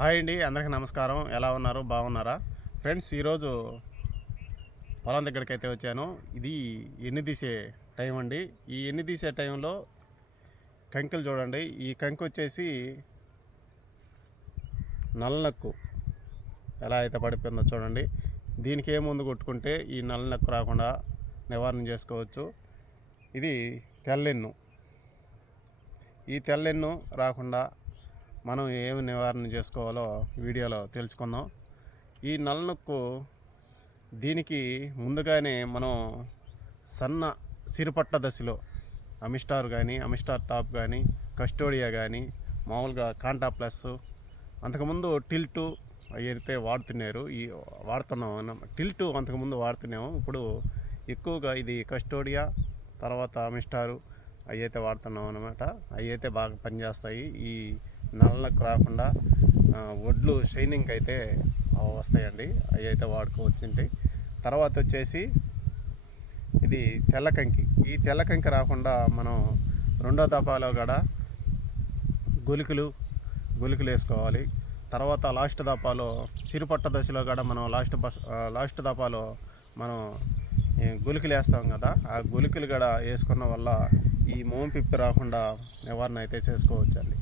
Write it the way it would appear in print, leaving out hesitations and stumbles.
Hi అండి, అందరికీ నమస్కారం. ఎలా ఉన్నారు? బాగున్నారా ఫ్రెండ్స్? ఈరోజు పొలం దగ్గరికి అయితే వచ్చాను. ఇది ఎన్ని తీసే టైం అండి. ఈ ఎన్ని తీసే టైంలో కంకులు చూడండి. ఈ కంకు వచ్చేసి నల్లనక్కు ఎలా అయితే పడిపోయిందో చూడండి. దీనికి ఏ ముందు కొట్టుకుంటే ఈ నల్లనక్కు రాకుండా నివారణ చేసుకోవచ్చు. ఇది తెల్లెన్ను. ఈ తెల్లెన్ను రాకుండా మనం ఏమి నివారణ చేసుకోవాలో వీడియోలో తెలుసుకుందాం. ఈ నల్లనొక్కు దీనికి ముందుగానే మనం సన్న సిరిపట్ట దశలో అమిస్టార్ కానీ, అమిస్టార్ టాప్ కానీ, కస్టోడియా కానీ, మామూలుగా కాంటా ప్లస్, అంతకుముందు టిల్టు అయితే వాడుతున్నాం. టిల్టు అంతకుముందు వాడుతున్నాము. ఇప్పుడు ఎక్కువగా ఇది కస్టోడియా, తర్వాత అమిస్టారు అవి అయితే వాడుతున్నాం అనమాట. అవి అయితే బాగా పనిచేస్తాయి. ఈ నల్లనకు రాకుండా వడ్లు షైనింగ్ అయితే వస్తాయండి. అవి అయితే వాడుకోవచ్చు. తర్వాత వచ్చేసి ఇది తెల్లకంకి. ఈ తెల్లకంకి రాకుండా మనం రెండో దఫాలో కూడా గులికలు వేసుకోవాలి. తర్వాత లాస్ట్ దఫాలో సిరిపట్ట దశలో కూడా మనం లాస్ట్ దఫాలో మనం గులికలు వేస్తాం కదా. ఆ గులికలు కూడా వేసుకున్న వల్ల ఈ మోంపిప్పి రాకుండా నివారణ అయితే చేసుకోవచ్చండి.